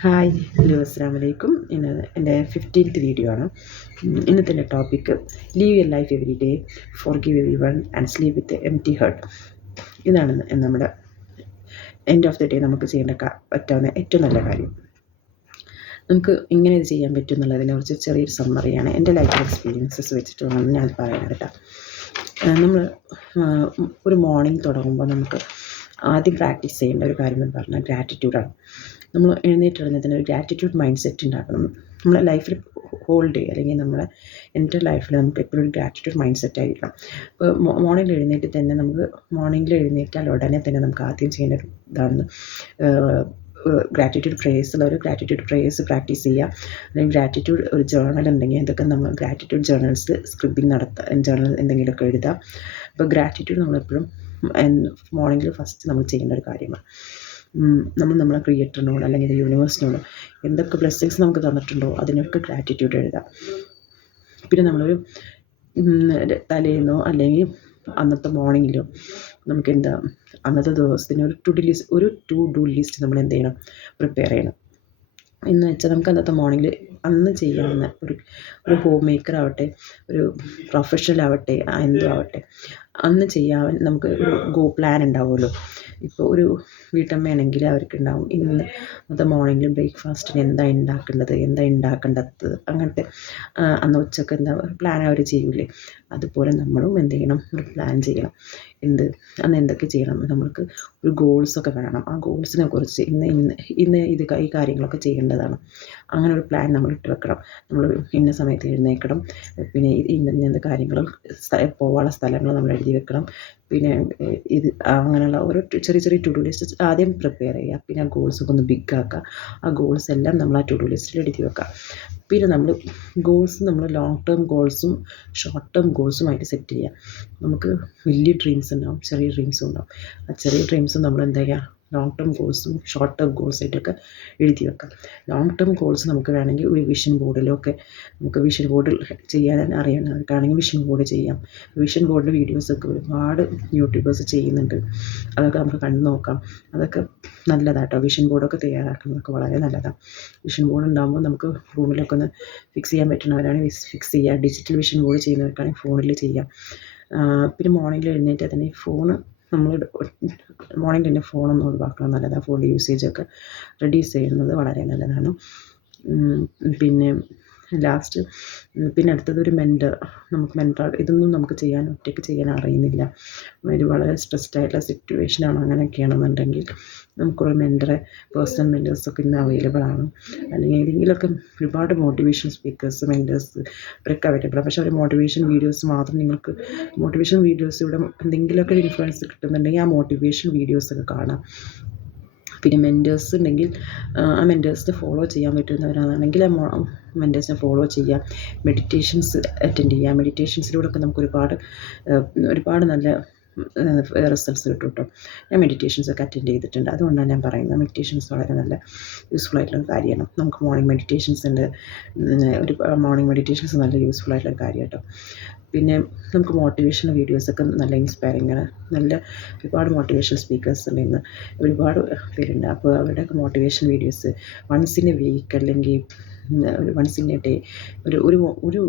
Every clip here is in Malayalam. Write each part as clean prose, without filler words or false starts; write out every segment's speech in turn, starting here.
ഹായ് ഹലോ അസ്സാം വലൈക്കും. ഇന്ന് എൻ്റെ 15th വീഡിയോ ആണ്. ഇന്നത്തെ എൻ്റെ topic leave your life every day, forgive everyone and sleep with empty heart. ഇതാണ് നമ്മുടെ എൻഡ് ഓഫ് ദി ഡേ നമുക്ക് പറ്റാവുന്ന ഏറ്റവും നല്ല കാര്യം. നമുക്ക് ഇങ്ങനെ ഇത് ചെയ്യാൻ പറ്റും എന്നുള്ളതിനെക്കുറിച്ച് ചെറിയൊരു സമ്മറിയാണ് എൻ്റെ ലൈഫ് എക്സ്പീരിയൻസസ് വെച്ചിട്ടാണ് ഞാൻ പറയുന്നത് കേട്ടോ. നമ്മൾ ഒരു മോർണിംഗ് തുടങ്ങുമ്പോൾ നമുക്ക് ആദ്യം പ്രാക്ടീസ് ചെയ്യേണ്ട ഒരു കാര്യം എന്ന് പറഞ്ഞാൽ ഗ്രാറ്റിറ്റ്യൂഡാണ്. നമ്മൾ എഴുന്നേറ്റുടനെ തന്നെ ഒരു ഗ്രാറ്റിറ്റ്യൂഡ് മൈൻഡ് സെറ്റ് ഉണ്ടാക്കണം. നമ്മളെ ലൈഫിൽ ഹോൾ ഡേ അല്ലെങ്കിൽ നമ്മുടെ എൻ്റെ ലൈഫിൽ നമുക്ക് എപ്പോഴും ഒരു ഗ്രാറ്റിറ്റ്യൂഡ് മൈൻഡ് സെറ്റ് ആയിരിക്കണം. ഇപ്പോൾ മോർണിംഗിൽ എഴുന്നേറ്റ് തന്നെ മോർണിംഗിൽ എഴുന്നേറ്റാൽ ഉടനെ തന്നെ നമുക്ക് ആദ്യം ചെയ്യേണ്ട ഒരു ഇതാണ് ഗ്രാറ്റിറ്റ്യൂഡ് പ്രേയേഴ്സ് പ്രാക്ടീസ് ചെയ്യുക. അല്ലെങ്കിൽ ഗ്രാറ്റിറ്റ്യൂഡ് ഒരു ജേർണൽ ഉണ്ടെങ്കിൽ അതൊക്കെ നമ്മൾ ഗ്രാറ്റിറ്റ്യൂഡ് ജേർണൽ എന്തെങ്കിലുമൊക്കെ എഴുതുക. അപ്പോൾ ഗ്രാറ്റിറ്റ്യൂഡ് നമ്മളെപ്പോഴും മോർണിംഗിൽ ഫസ്റ്റ് നമ്മൾ ചെയ്യേണ്ട ഒരു കാര്യമാണ്. നമ്മളെ ക്രിയേറ്ററിനോട് അല്ലെങ്കിൽ യൂണിവേഴ്സിനോട് എന്തൊക്കെ ബ്ലെസ്സിങ്സ് നമുക്ക് തന്നിട്ടുണ്ടോ അതിനൊക്കെ ഗ്രാറ്റിറ്റ്യൂഡ് എഴുതാം. പിന്നെ നമ്മളൊരു തലേന്നോ അല്ലെങ്കിൽ അന്നത്തെ മോർണിംഗിലോ നമുക്ക് അന്നത്തെ ദിവസത്തിന് ഒരു ടു ഡു ലിസ്റ്റ് നമ്മൾ എന്ത് ചെയ്യണം, പ്രിപ്പയർ ചെയ്യണം. എന്ന് വെച്ചാൽ നമുക്ക് അന്നത്തെ മോർണിംഗിൽ അന്ന് ചെയ്യാവുന്ന ഒരു ഹോം മേക്കർ ആവട്ടെ, ഒരു പ്രൊഫഷണൽ ആവട്ടെ, എന്തോ ആവട്ടെ, അന്ന് ചെയ്യാൻ നമുക്ക് ഒരു പ്ലാൻ ഉണ്ടാവുമല്ലോ. ഇപ്പോൾ ഒരു വീട്ടമ്മയാണെങ്കിൽ അവർക്കുണ്ടാവും അന്നത്തെ മോർണിംഗിൽ ബ്രേക്ക്ഫാസ്റ്റിന് എന്താ ഉണ്ടാക്കേണ്ടത് അങ്ങനത്തെ അന്ന് ഉച്ചക്ക് എന്താ പ്ലാൻ അവർ ചെയ്യൂലേ. അതുപോലെ നമ്മളും എന്ത് ചെയ്യണം, ഒരു പ്ലാൻ ചെയ്യണം. അന്ന് എന്തൊക്കെ ചെയ്യണം, നമ്മൾക്ക് ഒരു ഗോൾസൊക്കെ വേണം. ആ ഗോൾസിനെ കുറിച്ച് ഇന്ന് ഈ കാര്യങ്ങളൊക്കെ ചെയ്യേണ്ടതാണ്. അങ്ങനെ ഒരു പ്ലാൻ നമ്മൾ ഇട്ട് വെക്കണം. നമ്മൾ ഇന്ന സമയത്ത് എഴുന്നേൽക്കണം, പിന്നെ ഇന്ന കാര്യങ്ങളും പോകാനുള്ള സ്ഥലങ്ങൾ നമ്മൾ എഴുതി വെക്കണം. പിന്നെ അങ്ങനെയുള്ള ഓരോ ചെറിയ ചെറിയ ടു ഡു ലിസ്റ്റ് ആദ്യം പ്രിപ്പയർ ചെയ്യുക. പിന്നെ ആ ഗോൾസൊക്കെ ഒന്ന് ബിഗ് ആക്കുക. ആ ഗോൾസ് എല്ലാം നമ്മൾ ആ ടു ഡു ലിസ്റ്റിൽ എഴുതി വെക്കുക. പിന്നെ നമ്മൾ നമ്മൾ ലോങ് ടേം ഗോൾസും ഷോർട്ട് ടേം ഗോൾസുമായിട്ട് സെറ്റ് ചെയ്യുക. നമുക്ക് വലിയ ഡ്രീംസ് ഉണ്ടാവും, ചെറിയ ഡ്രീംസും ഉണ്ടാവും. ആ ചെറിയ ഡ്രീംസും നമ്മൾ എന്താ ചെയ്യുക, ലോങ് ടേം ഗോൾസും ഷോർട്ട് ടേം ഗോൾസായിട്ടൊക്കെ എഴുതി വെക്കാം. ലോങ് ടേം ഗോൾസ് നമുക്ക് വേണമെങ്കിൽ ഒരു വിഷൻ ബോർഡിലൊക്കെ നമുക്ക് വിഷൻ ബോർഡിൽ ചെയ്യാൻ അറിയുന്നവർക്കാണെങ്കിൽ വിഷൻ ബോർഡ് ചെയ്യാം. വിഷൻ ബോർഡിൻ്റെ വീഡിയോസൊക്കെ ഒരുപാട് യൂട്യൂബേഴ്സ് ചെയ്യുന്നുണ്ട്. അതൊക്കെ നമുക്ക് കണ്ടു നോക്കാം. അതൊക്കെ നല്ലതാട്ടോ. വിഷൻ ബോർഡൊക്കെ തയ്യാറാക്കുന്നതൊക്കെ വളരെ നല്ലതാണ്. വിഷൻ ബോർഡ് ഉണ്ടാകുമ്പോൾ നമുക്ക് റൂമിലൊക്കെ ഒന്ന് ഫിക്സ് ചെയ്യാൻ പറ്റുന്നവരാണെങ്കിൽ ഫിക്സ് ചെയ്യുക. ഡിജിറ്റൽ വിഷൻ ബോർഡ് ചെയ്യുന്നവർക്കാണെങ്കിൽ ഫോണിൽ ചെയ്യാം. പിന്നെ മോർണിംഗിൽ എഴുന്നേറ്റാൽ തന്നെ നമ്മൾ മോർണിംഗിൽ തന്നെ ഫോണൊന്നും ഒഴിവാക്കണം, നല്ലതാണ്. ഫോണിൻ്റെ യൂസേജൊക്കെ റെഡ്യൂസ് ചെയ്യുന്നത് വളരെ നല്ലതാണ്. പിന്നെ അടുത്തത് ഒരു ഇതൊന്നും നമുക്ക് ഒറ്റയ്ക്ക് ചെയ്യാൻ അറിയുന്നില്ല, ഒരു വളരെ സ്ട്രെസ്ഡ് ആയിട്ടുള്ള സിറ്റുവേഷനാണ്, അങ്ങനെയൊക്കെയാണെന്നുണ്ടെങ്കിൽ നമുക്കൊരു പേഴ്സണൽ മെൻറ്റേഴ്സൊക്കെ ഇന്ന് അവൈലബിൾ ആണ്. അല്ലെങ്കിൽ ഏതെങ്കിലുമൊക്കെ ഒരുപാട് മോട്ടിവേഷൻ സ്പീക്കേഴ്സ്, മെൻറ്റേഴ്സ് അവരൊക്കെ അവൈലബിളാണ്. പക്ഷേ അവർ മോട്ടിവേഷൻ വീഡിയോസ് മാത്രം മോട്ടിവേഷൻ വീഡിയോസിലൂടെ എന്തെങ്കിലുമൊക്കെ ഇൻഫ്ലുവൻസ് കിട്ടുന്നുണ്ടെങ്കിൽ ആ മോട്ടിവേഷൻ വീഡിയോസൊക്കെ കാണാം. പിന്നെ മെൻറ്റേഴ്സ് ഉണ്ടെങ്കിൽ ആ മെൻറ്റേഴ്സിനെ ഫോളോ ചെയ്യാൻ പറ്റുന്നവരാണെങ്കിൽ ആ മെൻറ്റേഴ്സിനെ ഫോളോ ചെയ്യുക. മെഡിറ്റേഷൻസ് അറ്റൻഡ് ചെയ്യുക. മെഡിറ്റേഷൻസിലൂടെയൊക്കെ നമുക്ക് ഒരുപാട് നല്ല റിസൾട്ട്സ് കിട്ടും കേട്ടോ. ഞാൻ മെഡിറ്റേഷൻസൊക്കെ അറ്റൻഡ് ചെയ്തിട്ടുണ്ട്. അതുകൊണ്ടാണ് ഞാൻ പറയുന്നത് മെഡിറ്റേഷൻസ് വളരെ നല്ല യൂസ്ഫുൾ ആയിട്ടുള്ള കാര്യമാണ്. നമുക്ക് മോർണിംഗ് മെഡിറ്റേഷൻസ് ഉണ്ട്. മോർണിംഗ് മെഡിറ്റേഷൻസ് നല്ല യൂസ്ഫുൾ ആയിട്ടുള്ള കാര്യം കേട്ടോ. പിന്നെ നമുക്ക് മോട്ടിവേഷണൽ വീഡിയോസൊക്കെ നല്ല ഇൻസ്പയറിങ് ആണ്. ഒരുപാട് മോട്ടിവേഷണൽ സ്പീക്കേഴ്സ് ഉണ്ട് ഇന്ന്, ഒരുപാട് പേരുണ്ട്. അപ്പോൾ അവരുടെയൊക്കെ motivation videos once in a week അല്ലെങ്കിൽ വൺസ് ഇൻ എ ഡേ ഒരു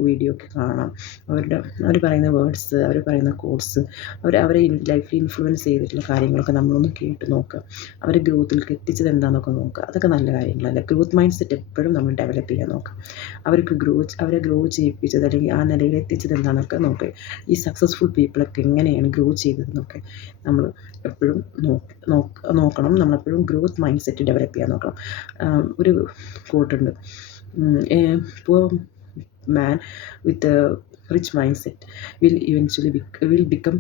വീഡിയോ ഒക്കെ കാണാം. അവർ പറയുന്ന വേർഡ്സ്, അവർ പറയുന്ന കോഡ്സ്, അവരെ ലൈഫിൽ ഇൻഫ്ലുവൻസ് ചെയ്തിട്ടുള്ള കാര്യങ്ങളൊക്കെ നമ്മളൊന്ന് കേട്ട് നോക്കുക. അവരെ ഗ്രോത്തിലേക്ക് എത്തിച്ചത് എന്താണെന്നൊക്കെ നോക്കുക. അതൊക്കെ നല്ല കാര്യങ്ങളല്ല. ഗ്രോത്ത് മൈൻഡ് സെറ്റ് എപ്പോഴും നമ്മൾ ഡെവലപ്പ് ചെയ്യാൻ നോക്കാം. അവരെ ഗ്രോ ചെയ്യിപ്പിച്ചത് അല്ലെങ്കിൽ ആ നിലയിൽ എത്തിച്ചത് എന്താണെന്നൊക്കെ നോക്കുക. ഈ സക്സസ്ഫുൾ പീപ്പിളൊക്കെ എങ്ങനെയാണ് ഗ്രോ ചെയ്തതെന്നൊക്കെ നമ്മൾ എപ്പോഴും നോക്കണം. നമ്മളെപ്പോഴും ഗ്രോത്ത് മൈൻഡ് സെറ്റ് ഡെവലപ്പ് ചെയ്യാൻ നോക്കണം. ഒരു കോട്ടുണ്ട്, poor man with a rich mindset will become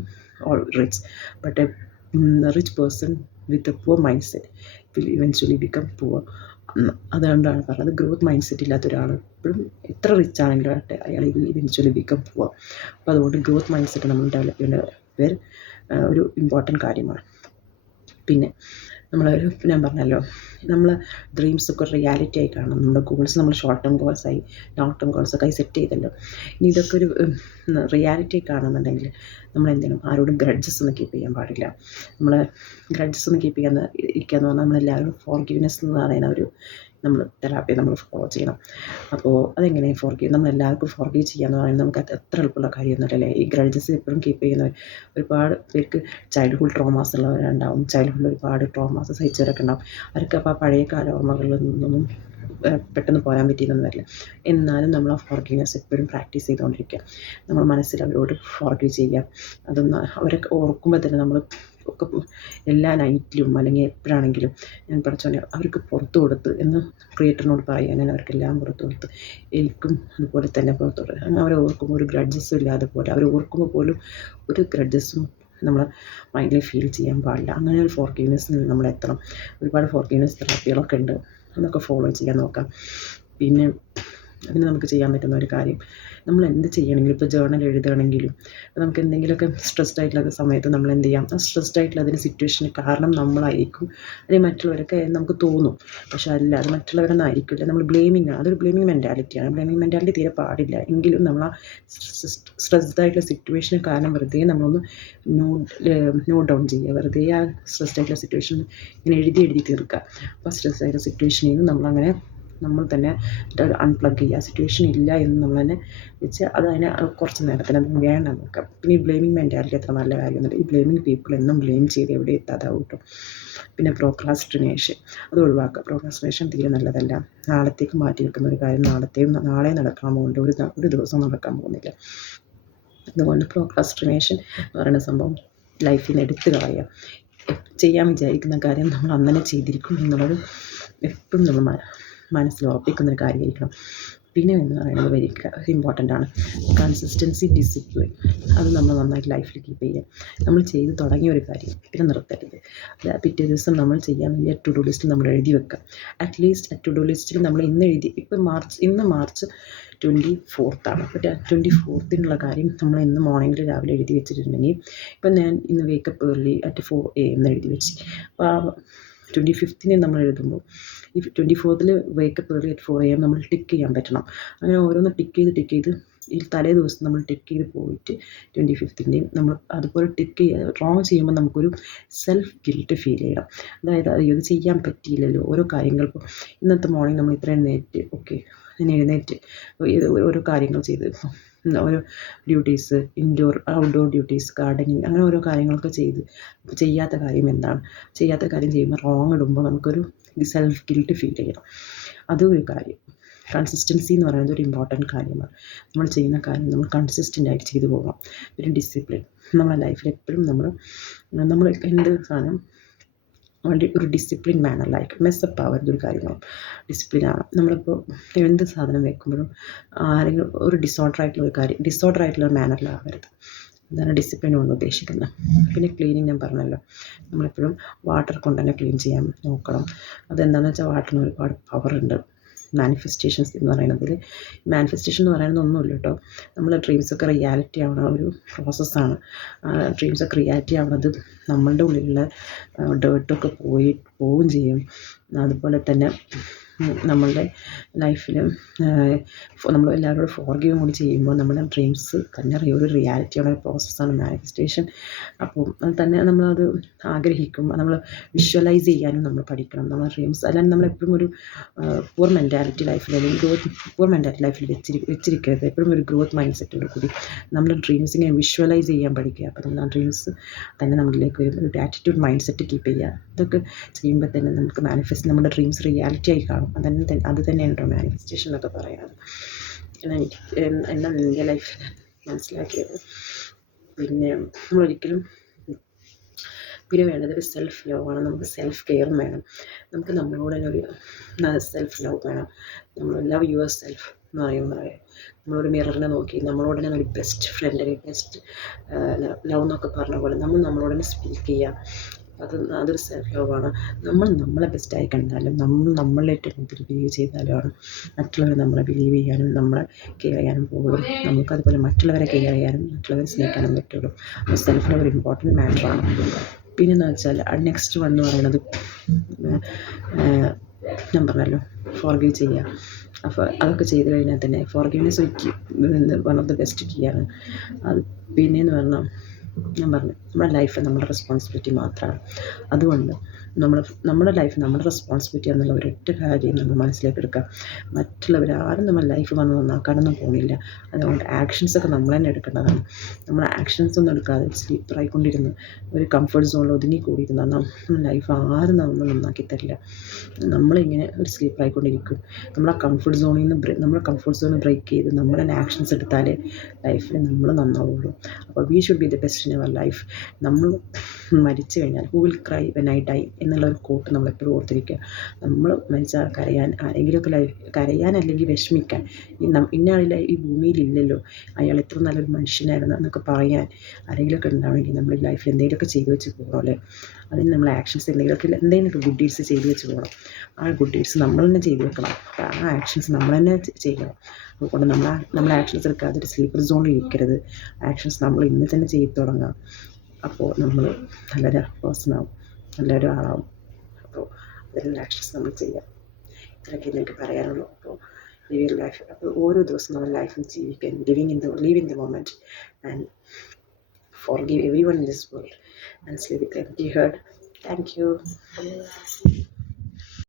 all rich, but a rich person with a poor mindset will eventually become poor. അതുകൊണ്ടാണ് പറഞ്ഞത്, ഗ്രോത്ത് മൈൻഡ് സെറ്റ് ഇല്ലാത്ത ഒരാൾ എപ്പോഴും എത്ര റിച്ച് ആണെങ്കിലും അയാൾ ഇവൻച്വലി ബിക്കം പുവർ. അപ്പോൾ അതുകൊണ്ട് ഗ്രോത്ത് മൈൻഡ് സെറ്റ് നമ്മൾ ഡെവലപ്പ് ചെയ്യേണ്ട ഒരു ഇമ്പോർട്ടൻറ്റ് കാര്യമാണ്. പിന്നെ ഞാൻ പറഞ്ഞല്ലോ, നമ്മൾ ഡ്രീംസൊക്കെ റിയാലിറ്റി ആയി കാണണം. നമ്മുടെ ഗോൾസ് നമ്മൾ ഷോർട്ട് ടേം ഗോൾസായി ലോങ് ടേം ഗോൾസൊക്കെ ആയി സെറ്റ് ചെയ്തല്ലോ. ഇനി ഇതൊക്കെ ഒരു റിയാലിറ്റി കാണുന്നുണ്ടെങ്കിൽ നമ്മളെന്തെങ്കിലും ആരോടും ഗ്രഡ്ജസ് ഒന്നും കീപ്പ് ചെയ്യാൻ പാടില്ല. നമ്മൾ ഗ്രഡ്ജസ് ഒന്നും കീപ്പ് ചെയ്യാൻ ഇരിക്കുക എന്ന് പറഞ്ഞാൽ നമ്മളെല്ലാവരും ഫോർഗീവ്നെസ് എന്ന് പറയുന്ന ഒരു തെറാപ്പി നമ്മൾ ഫോളോ ചെയ്യണം. അപ്പോൾ അതെങ്ങനെ നമ്മളെല്ലാവർക്കും ഫോർഗീവ് ചെയ്യുക എന്ന് പറയുന്നത് നമുക്ക് എത്ര എളുപ്പമുള്ള കാര്യമൊന്നുമല്ലല്ലേ. ഈ ഗ്രഡ്ജസ് എപ്പോഴും കീപ്പ് ചെയ്യുന്നവർ ഒരുപാട് പേർക്ക് ചൈൽഡ്ഹുഡ് ട്രോമാസ് ഉള്ളവരുണ്ടാവും, ചൈൽഡ്ഹുഡിൽ ഒരുപാട് ട്രോമാസ് സഹിച്ചവരൊക്കെ ഉണ്ടാവും. അവർക്ക് അപ്പോൾ ആ പഴയ കാല ഓർമ്മകളിൽ നിന്നൊന്നും പെട്ടെന്ന് പോരാൻ പറ്റിയെന്ന് വരില്ല. എന്നാലും നമ്മൾ ആ ഫോർഗീവ്നെസ് എപ്പോഴും പ്രാക്ടീസ് ചെയ്തുകൊണ്ടിരിക്കുക. നമ്മൾ മനസ്സിൽ അവരോട് ഫോർഗീവ് ചെയ്യുക. അതൊന്ന് അവരൊക്കെ ഓർക്കുമ്പോൾ തന്നെ നമ്മൾ ഒക്കെ എല്ലാ നൈറ്റിലും അല്ലെങ്കിൽ എപ്പോഴാണെങ്കിലും ഞാൻ പഠിച്ചോനെ അവർക്ക് പുറത്തു കൊടുത്ത് എന്ന് ക്രിയേറ്ററിനോട് പറയുക. ഞാൻ അവർക്കെല്ലാം പുറത്തു കൊടുത്ത് എനിക്കും അതുപോലെ തന്നെ പുറത്തു കൊടുത്ത് അങ്ങനെ അവരെ ഓർക്കുമ്പോൾ ഒരു ഗ്രഡ്ജസ്സും ഇല്ലാതെ പോലെ അവർ ഓർക്കുമ്പോൾ പോലും ഒരു ഗ്രഡ്ജസ്സും നമ്മൾ മൈൻഡിൽ ഫീൽ ചെയ്യാൻ പാടില്ല. അങ്ങനെ ഒരു ഫോർഗീവ്നെസ്സിൽ നമ്മൾ എത്തണം. ഒരുപാട് ഫോർഗീവ്നെസ് തെറാപ്പികളൊക്കെ ഉണ്ട്, അതൊക്കെ ഫോളോ ചെയ്യാൻ നോക്കാം. പിന്നെ നമുക്ക് ചെയ്യാൻ പറ്റുന്ന ഒരു കാര്യം, നമ്മൾ എന്ത് ചെയ്യണമെങ്കിലും ഇപ്പോൾ ജേർണൽ എഴുതുകയാണെങ്കിലും നമുക്ക് എന്തെങ്കിലുമൊക്കെ സ്ട്രെസ്ഡ് ആയിട്ടുള്ള സമയത്ത് നമ്മൾ എന്ത് ചെയ്യാം, ആ സ്ട്രെസ്ഡ് ആയിട്ടുള്ള അതിന് സിറ്റുവേഷന് കാരണം നമ്മളായിരിക്കും, അല്ലെങ്കിൽ മറ്റുള്ളവരൊക്കെ നമുക്ക് തോന്നും. പക്ഷെ അല്ല, അത് മറ്റുള്ളവരൊന്നും ആയിരിക്കില്ല. നമ്മൾ ബ്ലെയിമിങ് ആണ്, അതൊരു ബ്ലെയിമിങ് മെൻറ്റാലിറ്റിയാണ്. ബ്ലെയിമിങ് മെൻറ്റാലിറ്റി തീരെ പാടില്ല. എങ്കിലും നമ്മൾ ആ സ്ട്രെസ്ഡ് ആയിട്ടുള്ള സിറ്റുവേഷന് കാരണം വെറുതെ നമ്മളൊന്ന് നോട്ട് ഡൗൺ ചെയ്യുക. വെറുതെ ആ സ്ട്രെസ്ഡ് ആയിട്ടുള്ള സിറ്റുവേഷൻ ഇങ്ങനെ എഴുതി തീർക്കുക. അപ്പോൾ സ്ട്രെസ് ആയിട്ടുള്ള സിറ്റുവേഷനിൽ നിന്ന് നമ്മൾ തന്നെ അൺപ്ലഗ് ചെയ്യുക. സിറ്റുവേഷൻ ഇല്ല എന്ന് നമ്മൾ തന്നെ വെച്ച് അതിനെ കുറച്ച് നേരത്തിന് അത് വേണ്ട നോക്കാം. പിന്നെ ഈ ബ്ലെയിമിങ് മെൻറ്റാലിറ്റി അത്ര നല്ല കാര്യമൊന്നുമില്ല. ഈ ബ്ലെയിമിങ് പീപ്പിൾ എന്നും ബ്ലെയിം ചെയ്ത് എവിടെ എത്താതാവും കേട്ടോ. പിന്നെ പ്രോക്രാസ്റ്റിനേഷൻ അത് ഒഴിവാക്കുക. പ്രോക്രാസ്റ്റിനേഷൻ തീരെ നല്ലതല്ല. നാളത്തേക്ക് മാറ്റി വെക്കുന്ന ഒരു കാര്യം നാളെ നടക്കാൻ പോകുന്നുണ്ട്, ഒരു ദിവസം നടക്കാൻ പോകുന്നില്ല. അതുകൊണ്ട് പ്രോക്രാസ്റ്റിനേഷൻ എന്ന് പറയുന്ന സംഭവം ലൈഫിൽ നിന്ന് എടുത്ത് കളയുക. ചെയ്യാൻ വിചാരിക്കുന്ന കാര്യം നമ്മൾ അന്നനെ ചെയ്തിരിക്കും എന്നുള്ളത് എപ്പോഴും നമ്മൾ മനസ്സിൽ ഉറപ്പിക്കുന്നൊരു കാര്യമായിരിക്കണം. പിന്നെ എന്ന് പറയുന്നത് വെരി ഇമ്പോർട്ടൻ്റ് ആണ് കൺസിസ്റ്റൻസി, ഡിസിപ്ലിൻ. അത് നമ്മൾ നന്നായിട്ട് ലൈഫിൽ കീപ്പ് ചെയ്യുക. നമ്മൾ ചെയ്ത് തുടങ്ങിയ ഒരു കാര്യം പിന്നെ നിർത്തരുത്. അത് പിറ്റേ ദിവസം നമ്മൾ ചെയ്യാൻ വേണ്ടി ടു ഡു ലിസ്റ്റ് നമ്മൾ എഴുതി വെക്കുക. അറ്റ്ലീസ്റ്റ് ടു ഡു ലിസ്റ്റിൽ നമ്മൾ ഇന്ന് മാർച്ച് 24 അപ്പോൾ 24 കാര്യം നമ്മൾ ഇന്ന് മോർണിംഗിൽ രാവിലെ എഴുതി വെച്ചിട്ടുണ്ടെങ്കിൽ, ഇപ്പം ഞാൻ ഇന്ന് വേക്കപ്പ് ഏർലി at 4 AM എഴുതി വെച്ച്. അപ്പോൾ ആ 25 നമ്മൾ എഴുതുമ്പോൾ ഈ 24 വേക്കപ്പ് ഏർലി at 4 AM നമ്മൾ ടിക്ക് ചെയ്യാൻ പറ്റണം. അങ്ങനെ ഓരോന്ന് ടിക്ക് ചെയ്ത് ഈ തലേ ദിവസം നമ്മൾ ടിക്ക് ചെയ്ത് പോയിട്ട് 25 നമ്മൾ അതുപോലെ ടിക്ക് റോങ് ചെയ്യുമ്പോൾ നമുക്കൊരു സെൽഫ് ഗിൽറ്റ് ഫീൽ ചെയ്യണം. അതായത് ഇത് ചെയ്യാൻ പറ്റിയില്ലല്ലോ. ഓരോ കാര്യങ്ങൾക്കും ഇന്നത്തെ മോർണിംഗ് നമ്മൾ ഇത്ര എഴുന്നേറ്റ് ഓരോ കാര്യങ്ങൾ ചെയ്ത് ഓരോ ഡ്യൂട്ടീസ്, ഔട്ട്ഡോർ ഡ്യൂട്ടീസ്, ഗാർഡനിങ്, അങ്ങനെ ഓരോ കാര്യങ്ങളൊക്കെ ചെയ്യാത്ത കാര്യം എന്താണ്, ചെയ്യാത്ത കാര്യം ചെയ്യുമ്പോൾ റോങ് ഇടുമ്പോൾ നമുക്കൊരു സെൽഫ് ഗിൽറ്റ് ഫീൽ ചെയ്യണം. അതും ഒരു കാര്യം. കൺസിസ്റ്റൻസി എന്ന് പറയുന്നത് ഒരു ഇമ്പോർട്ടൻറ്റ് കാര്യമാണ്. നമ്മൾ ചെയ്യുന്ന കാര്യം നമ്മൾ കൺസിസ്റ്റൻ്റ് ആയിട്ട് ചെയ്തു പോകണം. പിന്നെ ഡിസിപ്ലിൻ. നമ്മുടെ ലൈഫിൽ എപ്പോഴും നമ്മൾ എന്ത് സാധനം വളരെ ഒരു ഡിസിപ്ലിൻ മാനർ മെസ്സപ്പ് ആവുന്ന ഒരു കാര്യമാണ് ഡിസിപ്ലിനാണ്. നമ്മളിപ്പോൾ എന്ത് സാധനം വെക്കുമ്പോഴും ആരെങ്കിലും ഒരു ഡിസോർഡർ ആയിട്ടുള്ള മാനറിലാവരുത്. അതാണ് ഡിസിപ്ലിൻ കൊണ്ട് ഉദ്ദേശിക്കുന്നത്. പിന്നെ ക്ലീനിങ് ഞാൻ പറഞ്ഞല്ലോ, നമ്മളെപ്പോഴും വാട്ടർ കൊണ്ട് തന്നെ ക്ലീൻ ചെയ്യാൻ നോക്കണം. അതെന്താണെന്ന് വെച്ചാൽ വാട്ടറിന് ഒരുപാട് പവറുണ്ട്. മാനിഫെസ്റ്റേഷൻസ് എന്ന് പറയുന്നതിൽ മാനിഫെസ്റ്റേഷൻ എന്ന് പറയുന്നത് ഒന്നുമില്ല കേട്ടോ. നമ്മുടെ ഡ്രീംസൊക്കെ റിയാലിറ്റി ആവുന്ന ഒരു പ്രോസസ്സാണ്. ഡ്രീംസൊക്കെ റിയാലിറ്റി ആവുന്നത് നമ്മളുടെ ഉള്ളിലുള്ള ഡേർട്ടൊക്കെ പോവുകയും ചെയ്യും. അതുപോലെ തന്നെ നമ്മളുടെ ലൈഫിൽ നമ്മൾ എല്ലാവരോടും ഫോർഗീവും കൂടി ചെയ്യുമ്പോൾ നമ്മുടെ ഡ്രീംസ് തന്നെ ഒരു റിയാലിറ്റിയുള്ള ഒരു പ്രോസസ്സാണ് മാനിഫെസ്റ്റേഷൻ. അപ്പോൾ അത് തന്നെ നമ്മളത് ആഗ്രഹിക്കും. നമ്മൾ വിഷ്വലൈസ് ചെയ്യാനും നമ്മൾ പഠിക്കണം നമ്മുടെ ഡ്രീംസ്. അല്ലാണ്ട് നമ്മളെപ്പോഴും ഒരു പൂർ മെൻറ്റാലിറ്റി ലൈഫിൽ അല്ലെങ്കിൽ പൂർ മെൻറ്റാലിറ്റി ലൈഫിൽ വെച്ചിരിക്കരുത്. എപ്പോഴും ഒരു ഗ്രോത്ത് മൈൻഡ് സെറ്റോട് കൂടി നമ്മുടെ ഡ്രീംസിനെ വിഷ്വലൈസ് ചെയ്യാൻ പഠിക്കുക. അപ്പോൾ നമ്മൾ ആ ഡ്രീംസ് തന്നെ നമ്മളിലേക്ക് വരും. ഒരു ആറ്റിറ്റ്യൂഡ് മൈൻഡ് സെറ്റ് കീപ്പ് ചെയ്യുക. ഇതൊക്കെ ചെയ്യുമ്പോൾ തന്നെ നമുക്ക് നമ്മുടെ ഡ്രീംസ് റിയാലിറ്റി ആയി കാണും. അത് തന്നെയാണ് കേട്ടോ മാനിഫെസ്റ്റേഷൻ എന്നൊക്കെ പറയുന്നത്. എന്നാണ് എൻ്റെ ലൈഫിൽ മനസ്സിലാക്കിയത്. പിന്നെ നമ്മളൊരിക്കലും പിന്നെ വേണ്ടത് ഒരു സെൽഫ് ലവ് ആണ്. നമുക്ക് സെൽഫ് കെയറും വേണം. നമുക്ക് നമ്മളോട് തന്നെ ഒരു സെൽഫ് ലവ് വേണം. നമ്മൾ ലവ് യുവർ സെൽഫ് എന്ന് പറയുമ്പോൾ നമ്മളൊരു മിററിനെ നോക്കി നമ്മളോട് തന്നെ ഒരു ബെസ്റ്റ് ഫ്രണ്ട്, ബെസ്റ്റ് ലവ് എന്നൊക്കെ പറഞ്ഞ പോലെ നമ്മളോട് തന്നെ സ്പീക്ക് ചെയ്യുക. അതൊരു സെൽഫ് ലവാണ്. നമ്മളെ ബെസ്റ്റായി കണ്ടാലും നമ്മളെ ഏറ്റവും കൂടുതൽ ബിലീവ് ചെയ്താലുമാണ് മറ്റുള്ളവർ നമ്മളെ ബിലീവ് ചെയ്യാനും നമ്മളെ കെയർ ചെയ്യാനും പോകുള്ളൂ. നമുക്കതുപോലെ മറ്റുള്ളവരെ കെയർ ചെയ്യാനും മറ്റുള്ളവരെ സ്നേഹിക്കാനും പറ്റുള്ളൂ. അപ്പോൾ സെൽഫ് ലവ് ഒരു ഇമ്പോർട്ടൻറ്റ് മാറ്ററാണ്. പിന്നെയെന്ന് വെച്ചാൽ നെക്സ്റ്റ് വൺ എന്ന് പറയുന്നത് ഞാൻ പറഞ്ഞല്ലോ ഫോർഗീവ് ചെയ്യുക. അപ്പോൾ അതൊക്കെ ചെയ്ത് കഴിഞ്ഞാൽ തന്നെ forgiveness one of the best കീയാണ്. അത് പിന്നെയെന്ന് പറഞ്ഞാൽ ഞാൻ പറഞ്ഞു നമ്മുടെ ലൈഫ് നമ്മുടെ റെസ്പോൺസിബിലിറ്റി മാത്രമാണ്. അതുകൊണ്ട് നമ്മൾ നമ്മുടെ ലൈഫ് നമ്മുടെ റെസ്പോൺസിബിലിറ്റി എന്നുള്ള ഒരൊറ്റ കാര്യം നമ്മൾ മനസ്സിലേക്ക് എടുക്കുക. മറ്റുള്ളവരാരും നമ്മുടെ ലൈഫ് വന്ന് നന്നാക്കാനൊന്നും പോകുന്നില്ല. അതുകൊണ്ട് ആക്ഷൻസൊക്കെ നമ്മൾ തന്നെ എടുക്കേണ്ടതാണ്. നമ്മൾ ആക്ഷൻസൊന്നും എടുക്കാതെ സ്ലീപ്പറായിക്കൊണ്ടിരുന്ന് ഒരു കംഫർട്ട് സോണിൽ ഒതുങ്ങിക്കൂടിയിരുന്നാൽ നമ്മുടെ ലൈഫ് ആരും നമ്മൾ നന്നാക്കി തരില്ല. നമ്മളിങ്ങനെ ഒരു സ്ലീപ്പറായിക്കൊണ്ടിരിക്കും. നമ്മൾ ആ കംഫർട്ട് സോണിൽ നിന്ന് നമ്മുടെ കംഫർട്ട് സോൺ ബ്രേക്ക് ചെയ്ത് നമ്മൾ തന്നെ ആക്ഷൻസ് എടുത്താലേ ലൈഫിൽ നമ്മൾ നന്നാവുള്ളൂ. അപ്പോൾ we should be the best in our life. നമ്മൾ മരിച്ചു കഴിഞ്ഞാൽ who will cry when I die എന്നുള്ള ഒരു കോട്ട് നമ്മളെപ്പോഴും ഓർത്തിരിക്കുക. നമ്മൾ മരിച്ചാൽ കരയാൻ ആരെങ്കിലുമൊക്കെ കരയാൻ അല്ലെങ്കിൽ വിഷമിക്കാൻ ഇന്ന ആളില്ല ഈ ഭൂമിയിലില്ലല്ലോ, അയാൾ എത്ര നല്ലൊരു മനുഷ്യനായിരുന്നു എന്നൊക്കെ പറയാൻ ആരെങ്കിലുമൊക്കെ ഉണ്ടാവണമെങ്കിൽ നമ്മൾ ലൈഫിൽ എന്തെങ്കിലുമൊക്കെ ചെയ്തു വെച്ച് പോകണം അല്ലേ. അതിന് നമ്മൾ ആക്ഷൻസ് എന്തെങ്കിലുമൊക്കെ ഗുഡ് ഡീഡ്സ് ചെയ്തു വെച്ച് പോകണം. ആ ഗുഡ് ഡീഡ്സ് നമ്മൾ തന്നെ ചെയ്തു വെക്കണം. ആ ആക്ഷൻസ് നമ്മൾ തന്നെ ചെയ്യണം. അതുകൊണ്ട് നമ്മൾ ആക്ഷൻസ് എടുക്കാതെ ഒരു സ്ലീപ്പർ സോണിൽ ഇരിക്കരുത്. ആക്ഷൻസ് നമ്മൾ ഇന്ന് തന്നെ ചെയ്തു തുടങ്ങാം. അപ്പോൾ നമ്മൾ നല്ലൊരു പേഴ്സണാവും, നല്ലൊരു ആളാവും. അപ്പോൾ അതിനുള്ള ആക്ഷൻസ് നമ്മൾ ചെയ്യാം. ഇത്രയൊക്കെ എനിക്ക് പറയാനുള്ളൂ. അപ്പോൾ ലിവ് ലൈഫ്, അപ്പോൾ ഓരോ ദിവസവും നമ്മൾ ലൈഫിൽ ജീവിക്കാൻ live in the moment and forgive everyone in this world and sleep with empty heart. Thank you.